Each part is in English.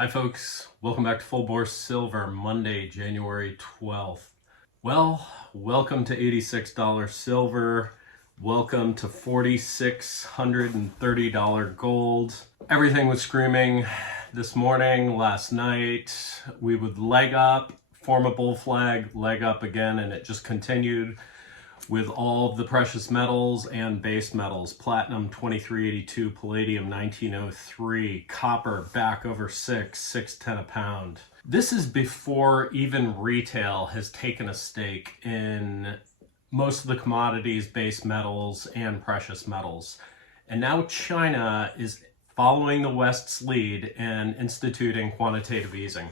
Hi folks, welcome back to Full Bore Silver, Monday, January 12th. Well, welcome to $86 silver. Welcome to $4,630 gold. Everything was screaming this morning, last night. We would leg up, form a bull flag, leg up again, and it just continued with all of the precious metals and base metals. Platinum 2382, palladium 1903, copper back over 610 a pound. This is before even retail has taken a stake in most of the commodities, base metals, and precious metals. And now China is following the West's lead and instituting quantitative easing.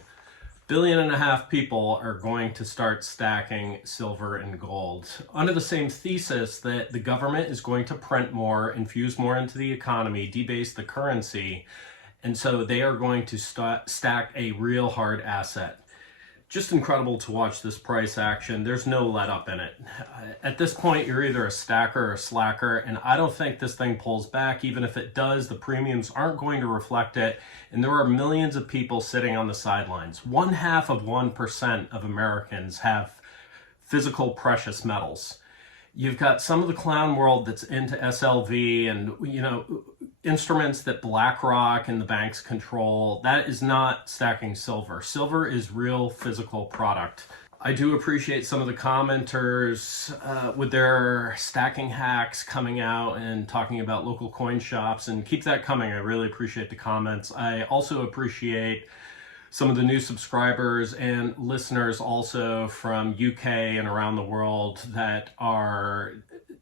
1.5 billion people are going to start stacking silver and gold under the same thesis that the government is going to print more, infuse more into the economy, debase the currency, and so they are going to stack a real hard asset. Just incredible to watch this price action. There's no let up in it. At this point, you're either a stacker or a slacker, and I don't think this thing pulls back. Even if it does, the premiums aren't going to reflect it, and there are millions of people sitting on the sidelines. 0.5% of Americans have physical precious metals. You've got some of the clown world that's into SLV and, instruments that BlackRock and the banks control. That is not stacking silver. Silver is real physical product. I do appreciate some of the commenters with their stacking hacks coming out and talking about local coin shops, and keep that coming. I really appreciate the comments. I also appreciate some of the new subscribers and listeners also from UK and around the world that are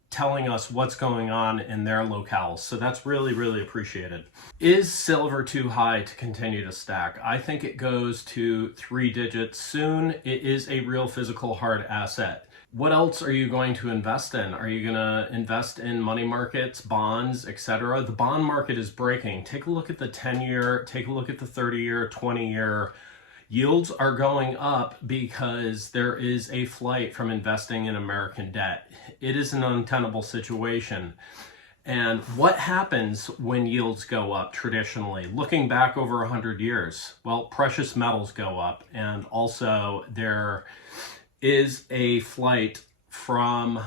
telling us what's going on in their locales. So that's really, really appreciated. Is silver too high to continue to stack? I think it goes to 3 digits soon. It is a real physical hard asset. What else are you going to invest in? Are you going to invest in money markets, bonds, etc.? The bond market is breaking. Take a look at the 10-year, take a look at the 30-year, 20-year. Yields are going up because there is a flight from investing in American debt. It is an untenable situation. And what happens when yields go up traditionally? Looking back over 100 years, well, precious metals go up, and also there is a flight from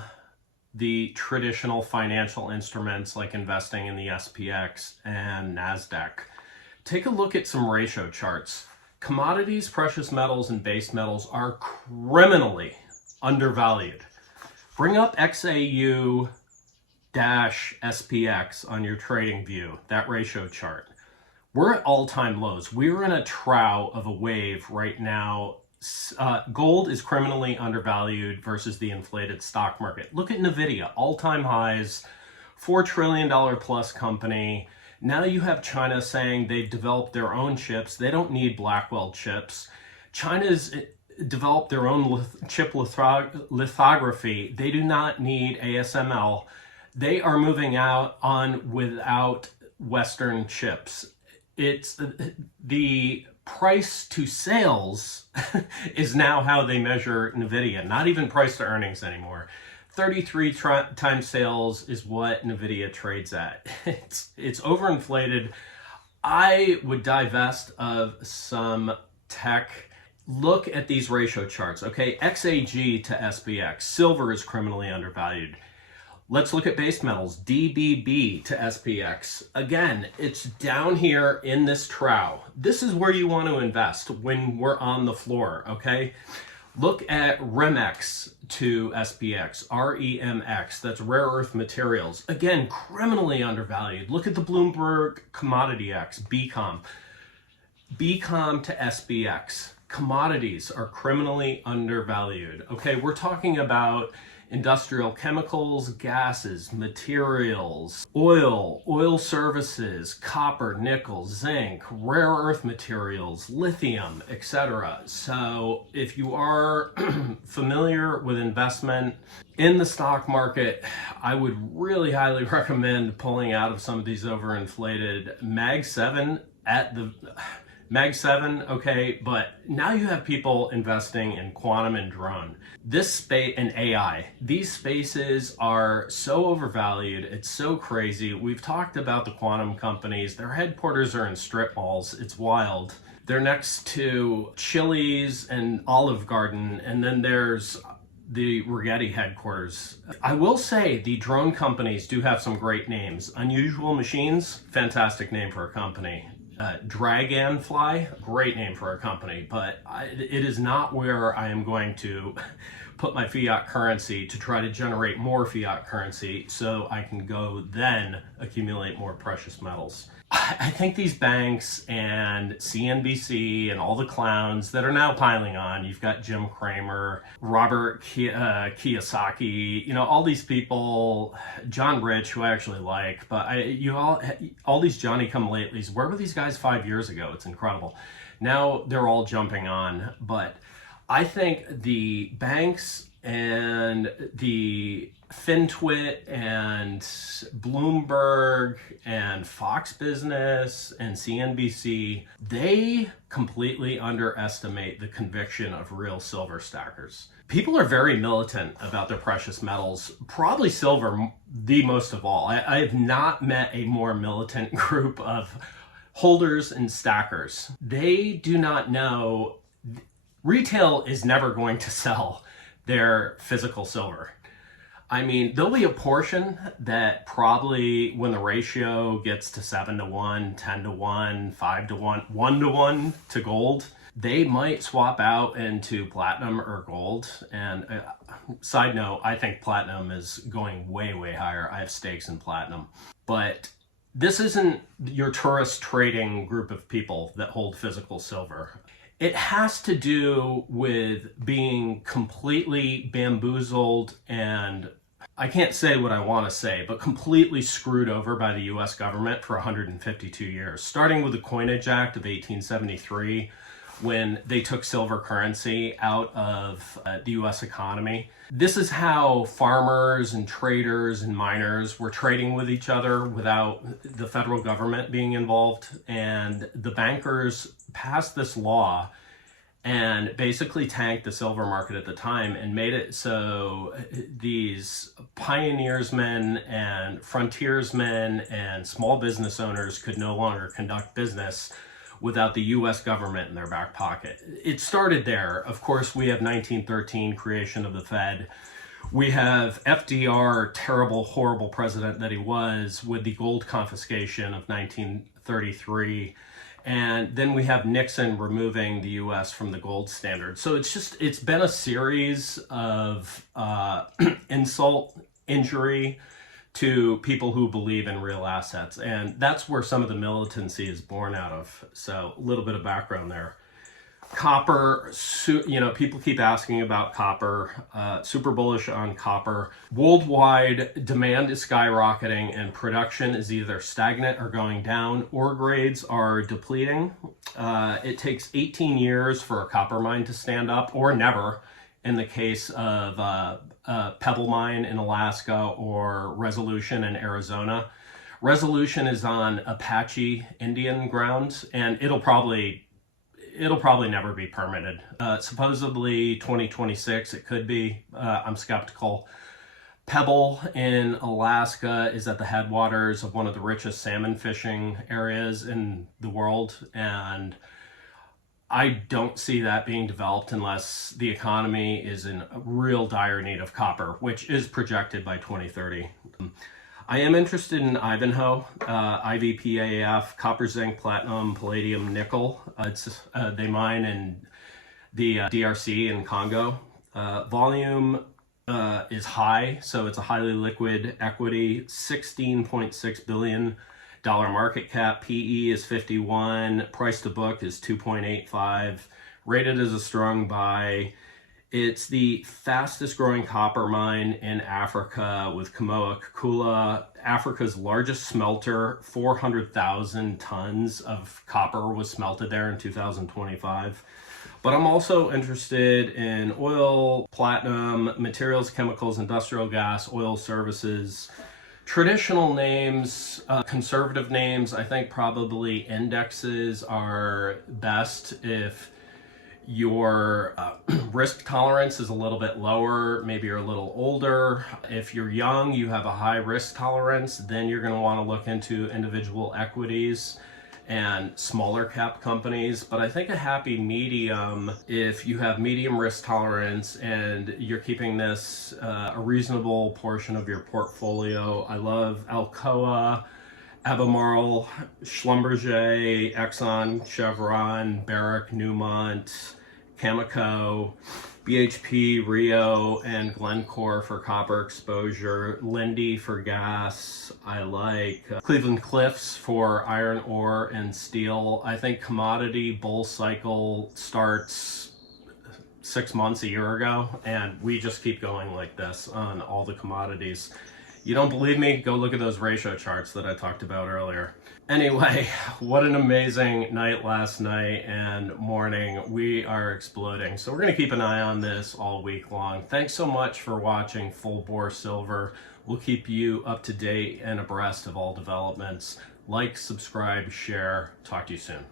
the traditional financial instruments like investing in the SPX and NASDAQ. Take a look at some ratio charts. Commodities, precious metals, and base metals are criminally undervalued. Bring up XAU-SPX on your trading view, that ratio chart. We're at all-time lows. We're in a trough of a wave right now. Gold is criminally undervalued versus the inflated stock market. Look at NVIDIA, all-time highs, $4 trillion plus company. Now you have China saying they've developed their own chips. They don't need Blackwell chips. China's developed their own chip lithography. They do not need ASML. They are moving out on without Western chips. It's the price to sales is now how they measure NVIDIA, not even price to earnings anymore. 33 times sales is what NVIDIA trades at. It's overinflated. I would divest of some tech. Look at these ratio charts, okay? XAG to SPX. Silver is criminally undervalued. Let's look at base metals, DBB to SPX. Again, it's down here in this trough. This is where you want to invest when we're on the floor, okay? Look at REMX to SPX, REMX, that's rare earth materials. Again, criminally undervalued. Look at the Bloomberg Commodity X, BCOM. BCOM to SPX. Commodities are criminally undervalued. Okay, we're talking about industrial chemicals, gases, materials, oil services, copper, nickel, zinc, rare earth materials, lithium, etc. So if you are familiar with investment in the stock market, I would really highly recommend pulling out of some of these overinflated Mag 7 at the Mag 7, okay, but now you have people investing in quantum and drone. This space and AI, these spaces are so overvalued. It's so crazy. We've talked about the quantum companies. Their headquarters are in strip malls. It's wild. They're next to Chili's and Olive Garden, and then there's the Rigetti headquarters. I will say the drone companies do have some great names. Unusual Machines, fantastic name for a company. Dragonfly, great name for a company, but it is not where I am going to put my fiat currency to try to generate more fiat currency so I can go then accumulate more precious metals. I think these banks and CNBC and all the clowns that are now piling on, you've got Jim Cramer, Robert Kiyosaki, you know, all these people, John Rich, who I actually like, but all these Johnny-come-latelys, where were these guys 5 years ago? It's incredible. Now they're all jumping on, but I think the banks and the FinTwit and Bloomberg and Fox Business and CNBC, they completely underestimate the conviction of real silver stackers. People are very militant about their precious metals, probably silver the most of all. I have not met a more militant group of holders and stackers. They do not know. Retail is never going to sell their physical silver. I mean, there'll be a portion that probably when the ratio gets to 7-to-1, 10-to-1, 5-to-1, 1-to-1 to gold, they might swap out into platinum or gold. And side note, I think platinum is going way, way higher. I have stakes in platinum. But this isn't your tourist trading group of people that hold physical silver. It has to do with being completely bamboozled and, I can't say what I want to say, but completely screwed over by the US government for 152 years, starting with the Coinage Act of 1873, when they took silver currency out of the US economy. This is how farmers and traders and miners were trading with each other without the federal government being involved. And the bankers passed this law and basically tanked the silver market at the time and made it so these pioneersmen and frontiersmen and small business owners could no longer conduct business without the US government in their back pocket. It started there. Of course, we have 1913 creation of the Fed. We have FDR, terrible, horrible president that he was, with the gold confiscation of 1933. And then we have Nixon removing the US from the gold standard. So it's been a series of insult, injury to people who believe in real assets. And that's where some of the militancy is born out of. So a little bit of background there. Copper, you know, people keep asking about copper, super bullish on copper. Worldwide demand is skyrocketing and production is either stagnant or going down. Ore grades are depleting. It takes 18 years for a copper mine to stand up, or never in the case of Pebble Mine in Alaska or Resolution in Arizona. Resolution is on Apache Indian grounds, and it'll probably never be permitted. Supposedly 2026, it could be. I'm skeptical. Pebble in Alaska is at the headwaters of one of the richest salmon fishing areas in the world, and I don't see that being developed unless the economy is in real dire need of copper, which is projected by 2030. I am interested in Ivanhoe, IVPAF, copper, zinc, platinum, palladium, nickel. They mine in the DRC and Congo. Volume is high, so it's a highly liquid equity, $16.6 billion market cap. PE is 51, price to book is 2.85, rated as a strong buy. It's the fastest growing copper mine in Africa, with Kamoa-Kakula, Africa's largest smelter. 400,000 tons of copper was smelted there in 2025. But I'm also interested in oil, platinum, materials, chemicals, industrial gas, oil services, Traditional names, conservative names, I think probably indexes are best if your risk tolerance is a little bit lower, maybe you're a little older. If you're young, you have a high risk tolerance, then you're going to want to look into individual equities and smaller cap companies. But I think a happy medium, if you have medium risk tolerance and you're keeping this a reasonable portion of your portfolio. I love Alcoa, Albemarle, Schlumberger, Exxon, Chevron, Barrick, Newmont, Cameco, BHP, Rio, and Glencore for copper exposure, Linde for gas. I like Cleveland Cliffs for iron ore and steel. I think commodity bull cycle starts 6 months, a year ago, and we just keep going like this on all the commodities. You don't believe me? Go look at those ratio charts that I talked about earlier. Anyway, what an amazing night last night and morning. We are exploding. So we're going to keep an eye on this all week long. Thanks so much for watching Full Bore Silver. We'll keep you up to date and abreast of all developments. Like, subscribe, share. Talk to you soon.